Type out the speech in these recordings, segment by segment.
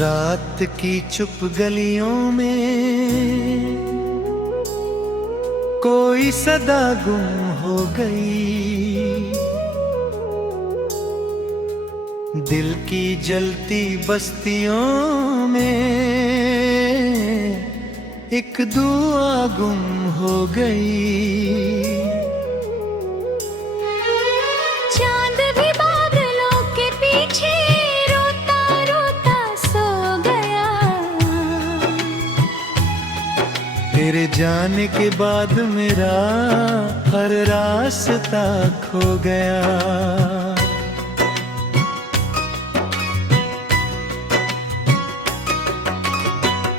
रात की चुप गलियों में कोई सदा गुम हो गई। दिल की जलती बस्तियों में एक दुआ गुम हो गई। चांद भी बादलों के पीछे रोता रोता सो गया। तेरे जाने के बाद मेरा हर रास्ता खो गया।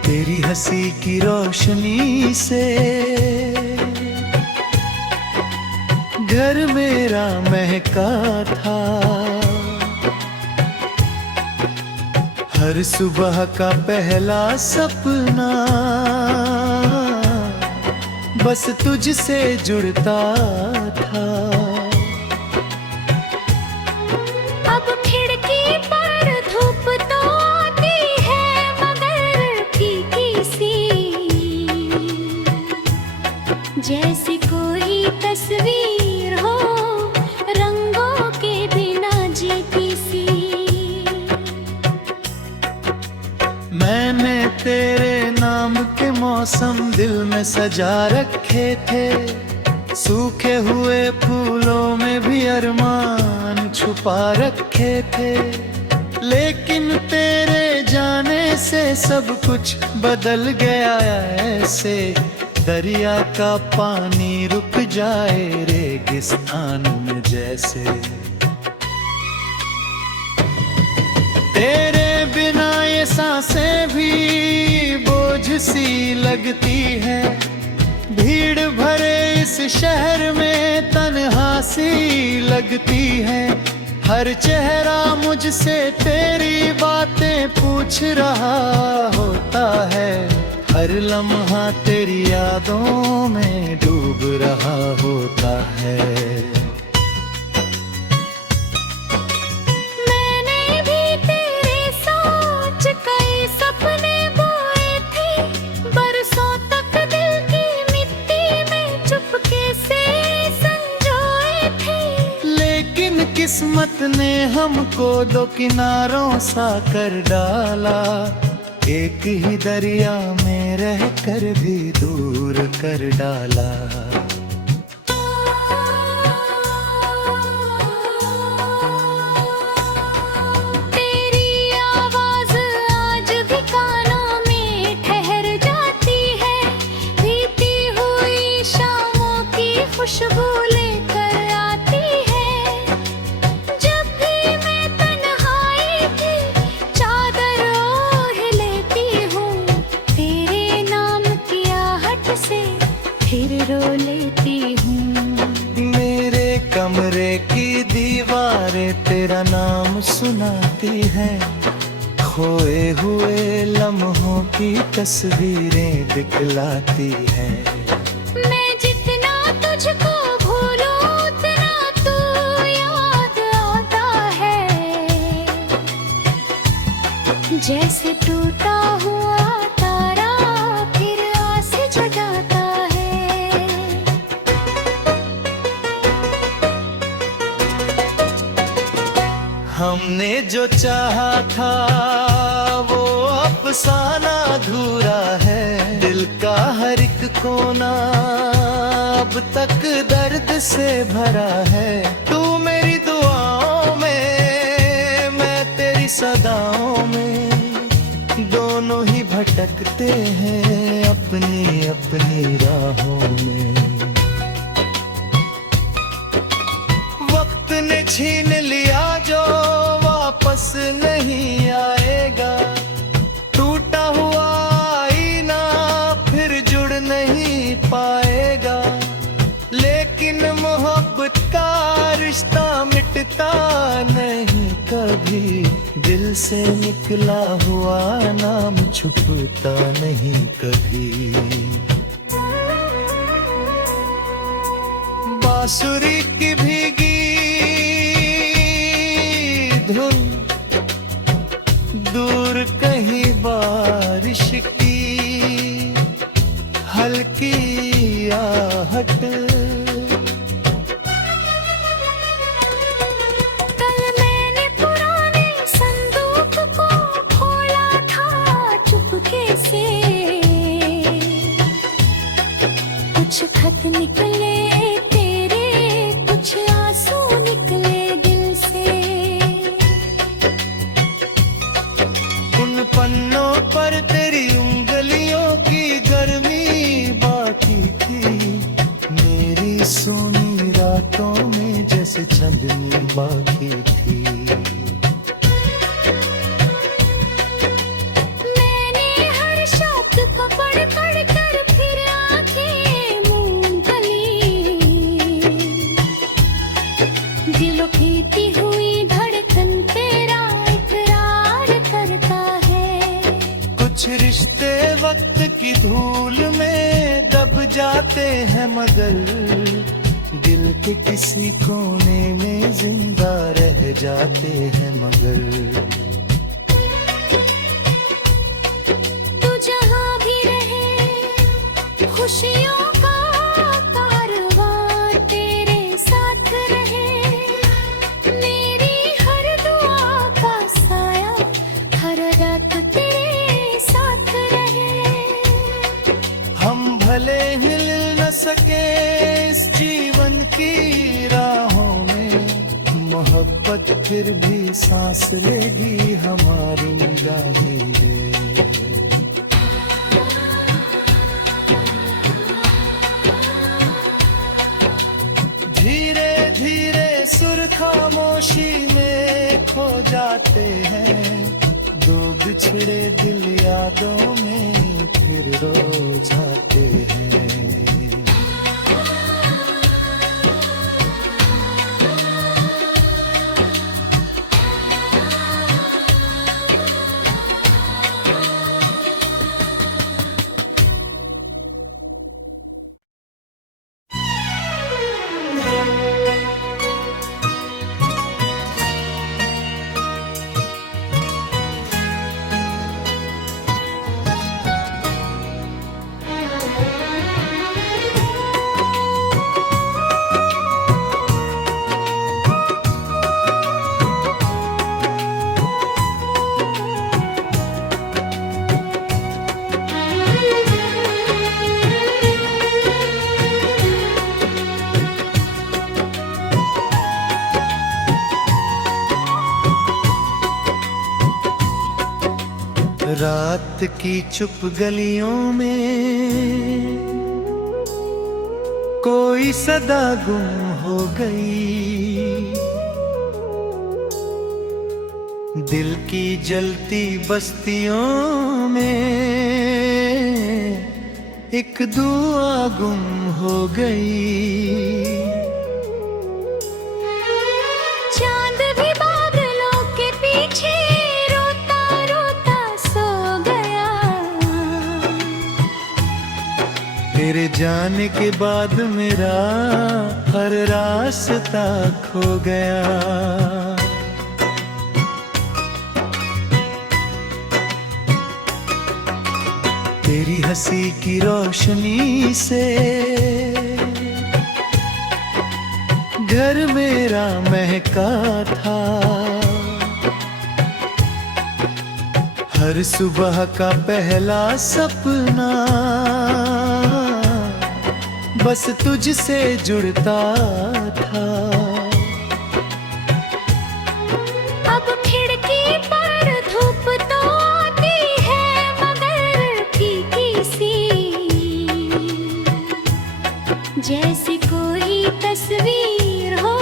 तेरी हंसी की रोशनी से घर मेरा महका था। हर सुबह का पहला सपना बस तुझसे जुड़ता था। अब खिड़की पर धूप तो आती है मगर फीकी सी, जैसे कोई तस्वीर हो रंगों के बिना जीती सी। मैंने तेरे नाम के मौसम दिल में सजा रखे थे। सूखे हुए फूलों में भी अरमान छुपा रखे थे। लेकिन तेरे जाने से सब कुछ बदल गया। ऐसे दरिया का पानी रुक जाए रेगिस्तान में जैसे। तेरे बिना ये सांसें भी बोझ सी लगती है। भीड़ भरे इस शहर में तन्हा सी लगती है। हर चेहरा मुझसे तेरी बातें पूछ रहा होता है। हर लम्हा तेरी यादों में डूब रहा होता है। किस्मत ने हमको दो किनारों सा कर डाला। एक ही दरिया में रह कर भी दूर कर डाला। तेरी आवाज आज भी कानों में ठहर जाती है। बीती हुई शामों की खुशबू लेकर आती है। फिर रो लेती हूँ। मेरे कमरे की दीवारें तेरा नाम सुनाती हैं। खोए हुए लम्हों की तस्वीरें दिखलाती हैं। मैं जितना तुझको भूलूं उतना तू याद आता है। जैसे टूटा हुआ तारा फिर आस जगाता है। हमने जो चाहा था वो अफसाना अधूरा है। दिल का हर एक कोना अब तक दर्द से भरा है। तू मेरी दुआओं में मैं तेरी सदाओं में। दोनों ही भटकते हैं अपनी अपनी राहों में। वक्त ने छीन लिया जो वापस नहीं आएगा। टूटा हुआ आईना फिर जुड़ नहीं पाएगा। लेकिन मोहब्बत का रिश्ता मिटता नहीं कभी। दिल से निकला हुआ नाम छुपता नहीं कभी। बांसुरी की भीगी धुन दूर कहीं आहट। कल मैंने पुराने संदूक को खोला था चुपके से, कुछ खत निकले तेरे, कुछ आंसू निकले दिल से। उन पन्नों पर तेरी उंगलियों की गर्मी बाकी थी, मेरी सोनी रातों में जैसे चांदनी बाकी थी। मैंने हर शब्द को पढ़ पढ़ कर फिर आंखें मूंद ली, दिलों की हुई धड़कन तेरा इकरार करता है। कुछ रिश्ते वक्त की धूल में दब जाते हैं, मगर दिल के किसी कोने में जिंदा रह जाते हैं। मगर तू जहाँ भी रहे खुशियों का कारवां तेरे साथ रहे, मेरी हर दुआ का साया हर रात तेरे साथ रहे। हम भले हिल न सके इस जीवन की राहों में, मोहब्बत फिर भी सांस लेगी हमारी निगाहें रे। धीरे धीरे सुर खामोशी में खो जाते हैं, दो बिछड़े दिल यादों में फिर रो जाते हैं। रात की चुप गलियों में कोई सदा गुम हो गई, दिल की जलती बस्तियों में एक दुआ गुम हो गई। चांद भी बादलों के पीछे रोता रोता सो गया, तेरे जाने के बाद मेरा हर रास्ता खो गया। तेरी हंसी की रोशनी से घर मेरा महका था, हर सुबह का पहला सपना बस तुझसे जुड़ता था। अब खिड़की पर धूप तो आती है मगर फीकी सी, जैसे कोई तस्वीर हो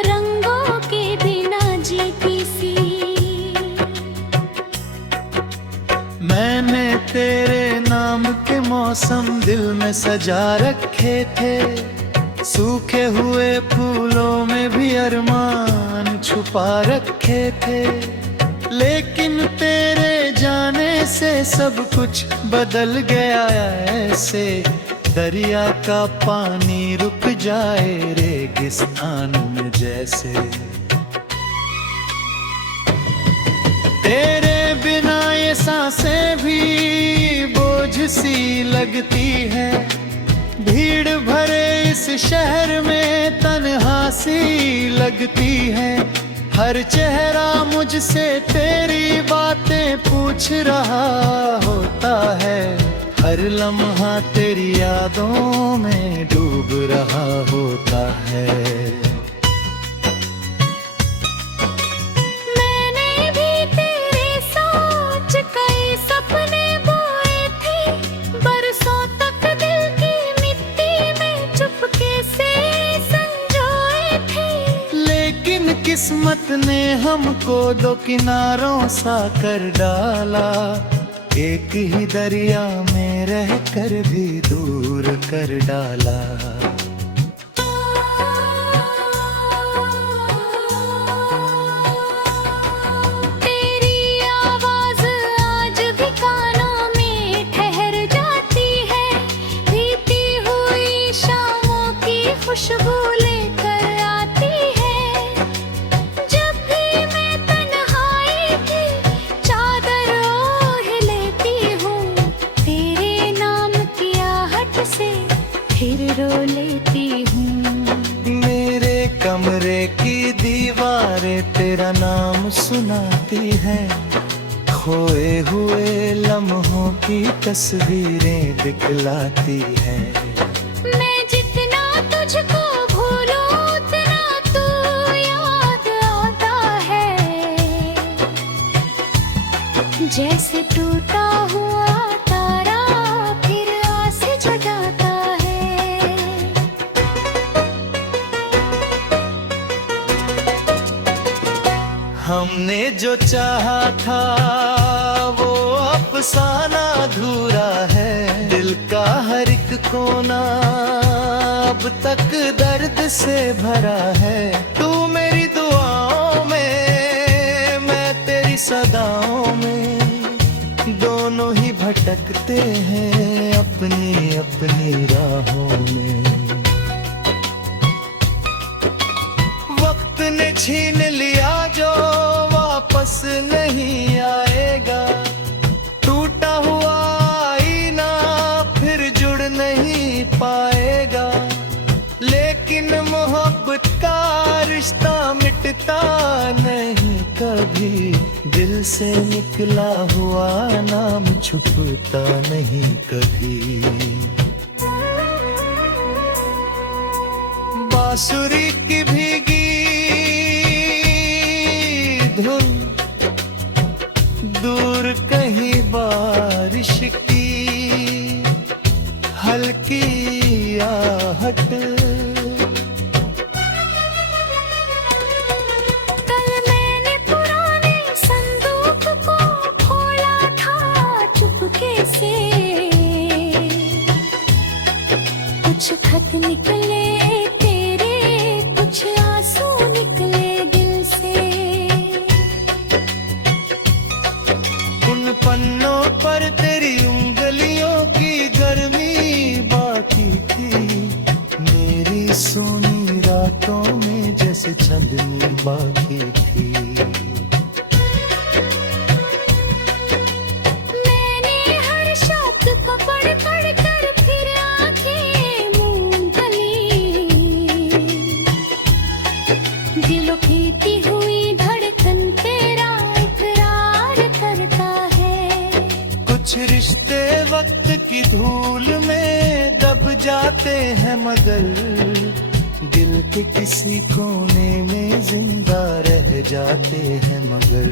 रंगों के बिना जीती सी। मैंने तेरे नाम के मौसम दिल में सजा रखे थे, सूखे हुए फूलों में भी अरमान छुपा रखे थे। लेकिन तेरे जाने से सब कुछ बदल गया, ऐसे दरिया का पानी रुक जाए रेगिस्तान में जैसे। तेरे बिना ये सांसें भी बोझ सी लगती है, शहर में तन्हा सी लगती है। हर चेहरा मुझसे तेरी बातें पूछ रहा होता है। हर लम्हा तेरी यादों में डूब रहा होता है। मैंने भी तेरे सोच कई सपने बोए थे। बरसों तक दिल की मिट्टी में चुपके से संजोए थे। लेकिन किस्मत ने हमको दो किनारों सा कर डाला। एक ही दरिया में रह कर भी दूर कर डाला। तेरी आवाज आज भी कानों में ठहर जाती है। बीती हुई शामों की खुशबू लेकर आती है। जब भी मैं तन्हाई की चादर ओढ़ लेती हूँ, तेरे नाम की आहट से फिर रो लेती हूँ। मेरे कमरे की दीवारें तेरा नाम सुनाती हैं। खोए हुए लम्हों की तस्वीरें दिखलाती हैं। मैं जितना तुझको भूलूं उतना तू याद आता है। जैसे टूटा हुआ तारा फिर आस जगाता है। हमने जो चाहा था वो अफसाना अधूरा है। दिल का हर एक कोना अब तक दर्द से भरा है। तू मेरी दुआओं में, मैं तेरी सदाओं में, दोनों ही भटकते हैं अपनी अपनी राहों में। वक्त ने छीन लिया जो वापस नहीं आएगा। टूटा हुआ आईना फिर जुड़ नहीं पाएगा। लेकिन मोहब्बत का रिश्ता मिटता नहीं कभी। दिल से निकला हुआ नाम छुपता नहीं कभी। बांसुरी की भीगी धुन, दूर कहीं बारिश की हल्की आहट। कल मैंने पुराने संदूक को खोला था चुपके से। कुछ खत निकले तेरे, कुछ आंसू निकले दिल से। उन पन्नों पर तेरी उंगलियों की गर्मी बाकी थी। मेरी सोनी रातों में जैसे चांदनी बाकी थी। मैंने हर शब्द को पढ़ पढ़ कर फिर आंखें मूंद ली। दिलों की हुई धड़कन तेरा इकरार करता है। कुछ रिश्ते वक्त की धूल में दब जाते हैं मगर दिल के किसी कोने में जिंदा रह जाते हैं मगर।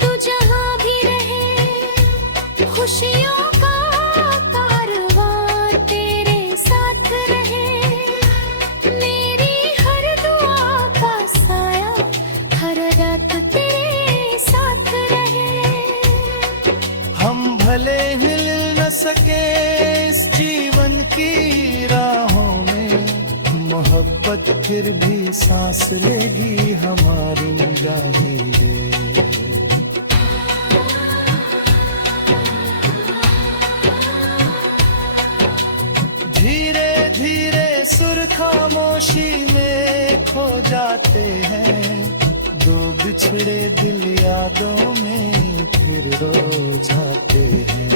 तू जहाँ भी रहे खुशियों का कारवां तेरे साथ रहे। मेरी हर दुआ का साया हर रात तेरे साथ रहे। हम भले हिल न सके इस जीवन की राहों में, मोहब्बत फिर भी सांस लेगी हमारी निगाहें में। धीरे धीरे सुर खामोशी में खो जाते हैं। दो बिछड़े दिल यादों में फिर रो जाते हैं।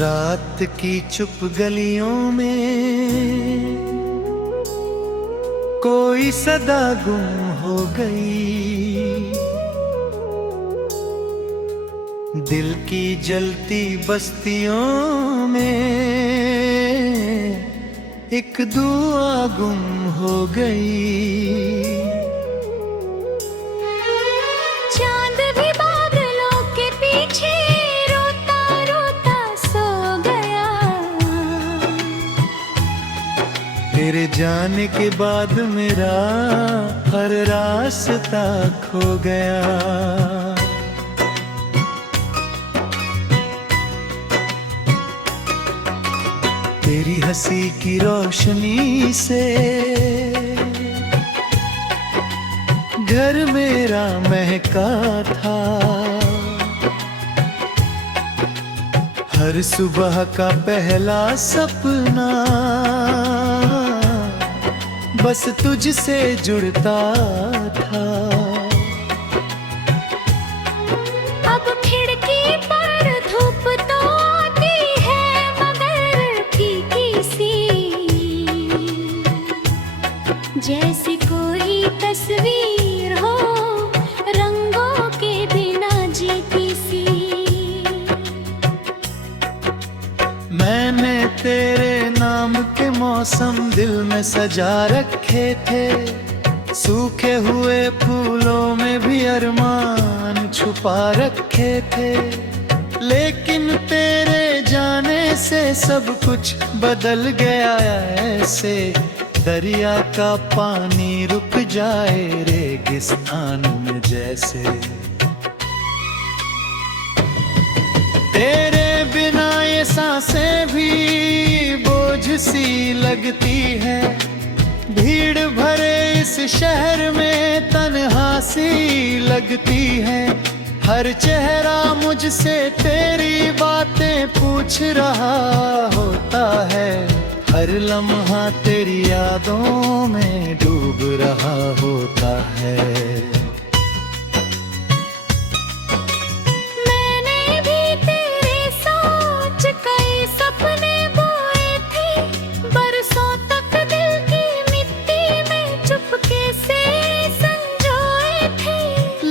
रात की चुप गलियों में कोई सदा गुम हो गई। दिल की जलती बस्तियों में एक दुआ गुम हो गई। चांद भी बादलों के पीछे रोता रोता सो गया। तेरे जाने के बाद मेरा हर रास्ता खो गया। तेरी हंसी की रोशनी से घर मेरा महका था। हर सुबह का पहला सपना बस तुझसे जुड़ता था। अब खिड़की पर धूप तो आती है मगर फीकी सी, जैसे कोई तस्वीर हो रंगों के बिना जीती सी। मैंने तेरे नाम के मौसम दिल में सजा रखे थे। सूखे हुए फूलों में भी अरमान छुपा रखे थे। लेकिन तेरे जाने से सब कुछ बदल गया ऐसे, दरिया का पानी रुक जाए रेगिस्तान में जैसे। तेरे बिना ये सांसें भी बोझ सी लगती है। भीड़ भरे इस शहर में तन्हा सी लगती है। हर चेहरा मुझसे तेरी बातें पूछ रहा होता है। हर लम्हा तेरी यादों में डूब रहा होता है। मैंने भी तेरे सोच कई सपने बोए थे। बरसों तक दिल की मिट्टी में चुपके से संजोए थे।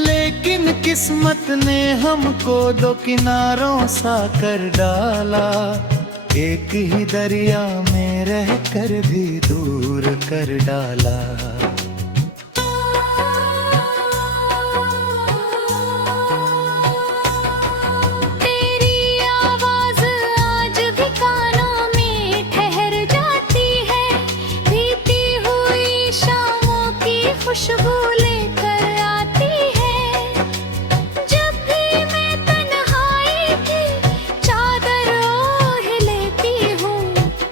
लेकिन किस्मत ने हमको दो किनारों सा कर डाला। एक ही दरिया में रह कर भी दूर कर डाला। तेरी आवाज आज भी कानों में ठहर जाती है। बीती हुई शामों की खुशबू लेकर आती है। जब भी मैं तन्हाई की चादर ओढ़ लेती हूँ,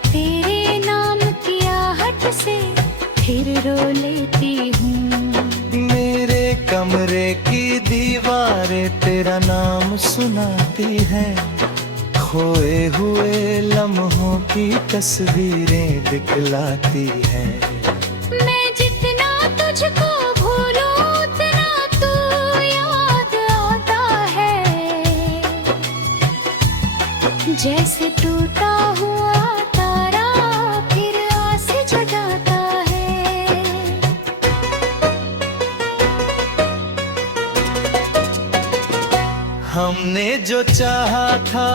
तेरे नाम की आहट से फिर रो लेती हूँ। मेरे कमरे की दीवारें तेरा नाम सुनाती हैं। खोए हुए लम्हों की तस्वीरें दिखलाती हैं। मैं जितना तुझको भूलूं उतना तू याद आता है। जैसे टूटा हुआ तारा फिर आस जगाता है। हमने जो चाहा था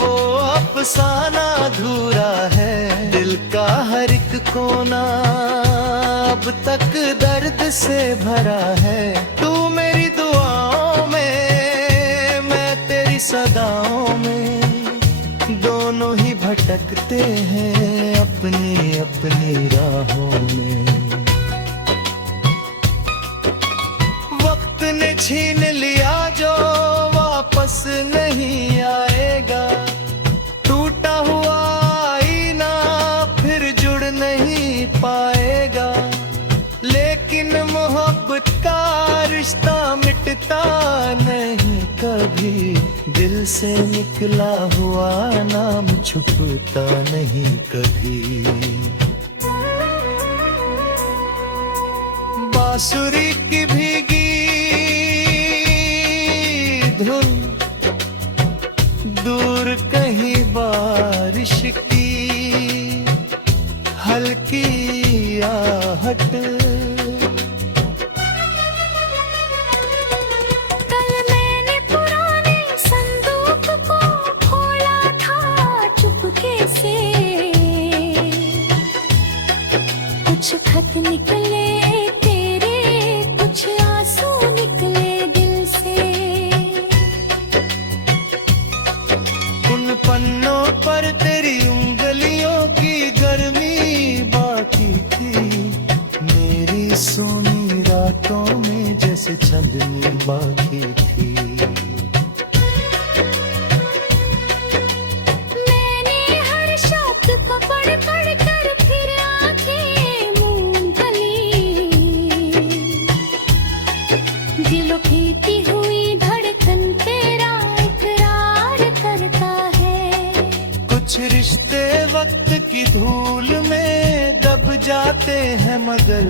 वो अफसाना अधूरा है। दिल का हर एक कोना अब तक दर्द से भरा है। तू मेरी दुआओं में, मैं तेरी सदाओं में, दोनों ही भटकते हैं अपनी अपनी राहों में। वक्त ने छीन लिया जो वापस नहीं आएगा। टूटा हुआ आईना फिर जुड़ नहीं पाएगा। लेकिन मोहब्बत का रिश्ता मिटता नहीं कभी। दिल से निकला हुआ नाम छुपता नहीं कभी। बांसुरी की भीगी धुन दूर कहीं आहट। कल मैंने पुराने संदूक को खोला था चुपके से, कुछ खत निकले तेरे, कुछ आंसू निकले दिल से। उन पन्नों पर तेरी उंगलियों की गर्मी बाकी थी, मेरी सोनी रातों में जैसे चांदनी बाकी थी। मैंने हर शब्द को पढ़ पढ़ कर फिर आंखें मूंद ली, दिलों खेती हुई धड़कन तेरा इकरार करता है। कुछ रिश्ते वक्त की धूल में दब जाते हैं, मगर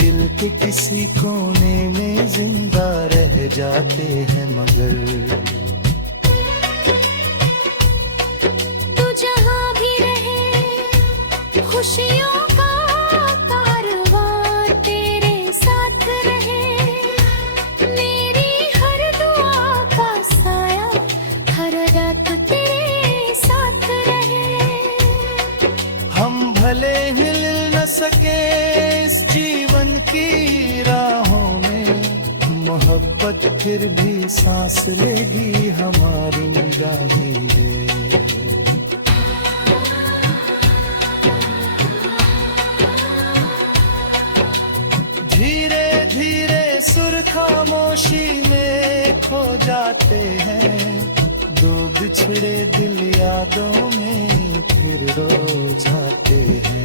दिल के किसी कोने में जिंदा रह जाते हैं। मगर तू जहाँ भी रहे खुशियों का कारवां तेरे साथ रहे, मेरी हर दुआ का साया हर रात तेरे साथ रहे। हम भले हिल न सके इस जीवन की राहों में, मोहब्बत फिर भी सांस लेगी हमारी निगाहें में। धीरे धीरे सुर खामोशी में खो जाते हैं, दो बिछड़े दिल यादों में फिर रो जाते हैं।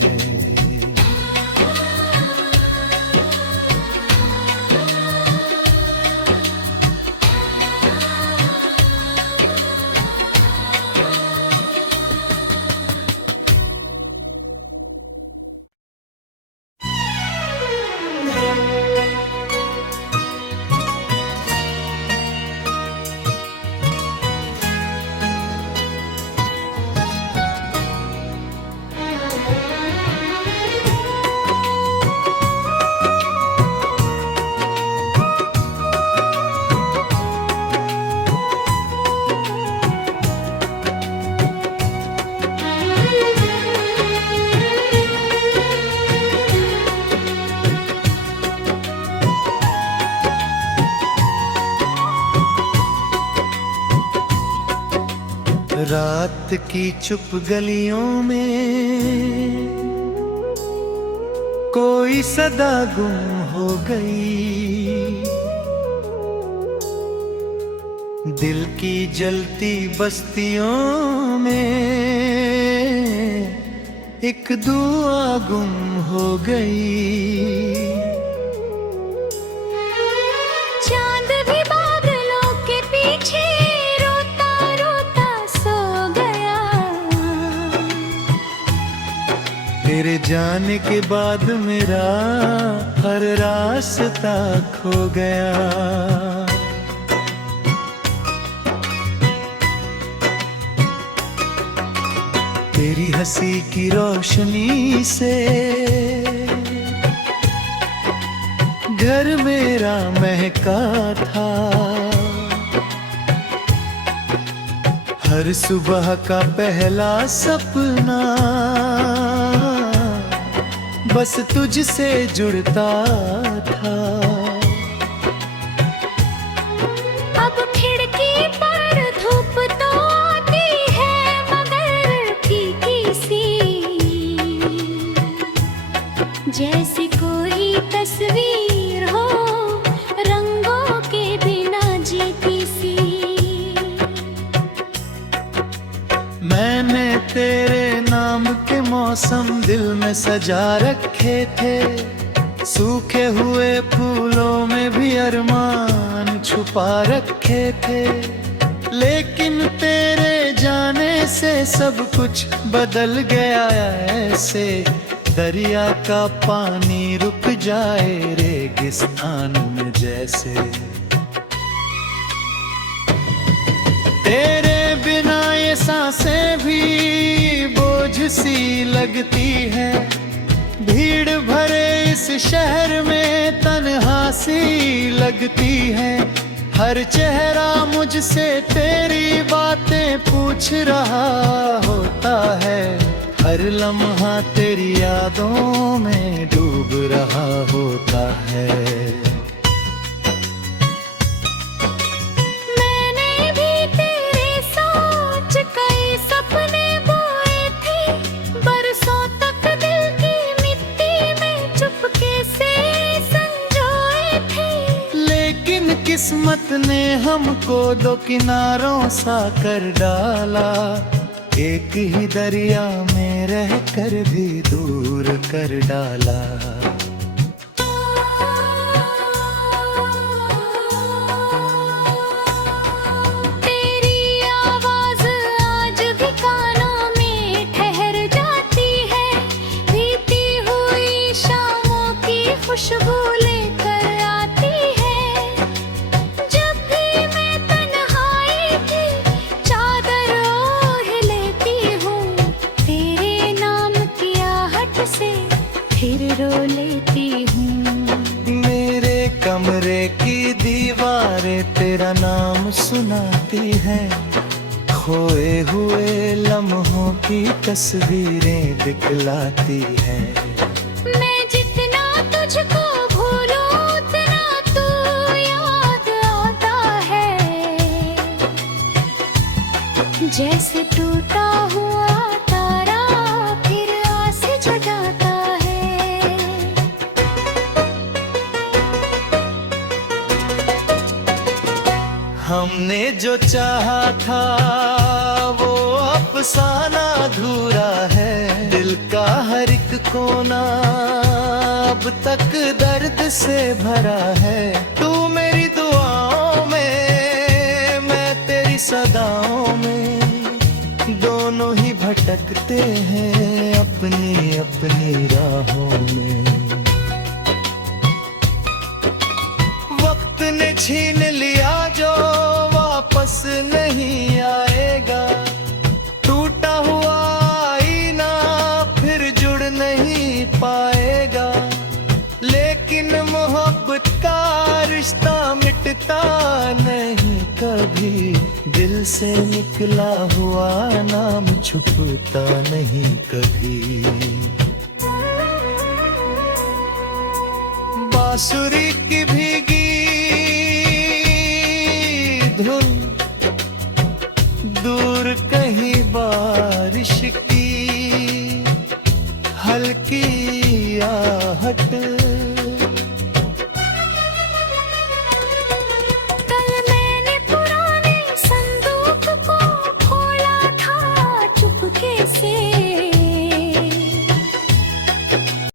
रात की चुप गलियों में कोई सदा गुम हो गई, दिल की जलती बस्तियों में एक दुआ गुम हो गई। चांद भी बादलों के पीछे रोता रोता सो गया, तेरे जाने के बाद मेरा हर रास्ता खो गया। तेरी हंसी की रोशनी से घर मेरा महका था, हर सुबह का पहला सपना बस तुझसे जुड़ता था। अब खिड़की पर धूप तो आती है मगर फीकी सी, जैसे कोई तस्वीर हो रंगों के बिना जीती सी। मैंने तेरे नाम के मौसम दिल में सजा रखे थे, सूखे हुए फूलों में भी अरमान छुपा रखे थे। लेकिन तेरे जाने से सब कुछ बदल गया, ऐसे दरिया का पानी रुक जाए रेगिस्तान में जैसे। तेरे बिना ये सांसें भी बोझ सी लगती है, इस शहर में तन्हा सी लगती है। हर चेहरा मुझसे तेरी बातें पूछ रहा होता है। हर लम्हा तेरी यादों में डूब रहा होता है। मैंने भी तेरे सोच कई सपने बोए थे। बरसों तक दिल की मिट्टी में चुपके से संजोए थे। लेकिन किस्मत ने हमको दो किनारों सा कर डाला। एक ही दरिया में रह कर भी दूर कर डाला। तेरी आवाज आज भी कानों में ठहर जाती है। बीती हुई शामों की खुशबू लेकर आती है। जब भी मैं तन्हाई की चादर ओढ़ लेती हूँ, तेरे नाम की आहट से फिर रो लेती हूँ। मेरे कमरे की दीवारें तेरा नाम सुनाती हैं। खोए हुए लम्हों की तस्वीरें दिखलाती हैं। मैं जितना तुझको भूलूं उतना तू याद आता है। जैसे टूटा हुआ तारा फिर आस जगाता है। हमने जो चाहा था वो अफसाना अधूरा है। दिल का हर एक कोना अब तक दर्द से भरा है। तू मेरी दुआओं में, मैं तेरी सदाओं में, दोनों ही भटकते हैं अपनी अपनी राहों में। वक्त ने छीन लिया जो वापस नहीं आएगा। टूटा हुआ आईना फिर जुड़ नहीं पाएगा। लेकिन मोहब्बत का रिश्ता मिटता नहीं कभी। दिल से निकला हुआ नाम छुपता नहीं कभी। बांसुरी की भीगी धुन, दूर कहीं बारिश की हल्की आहट।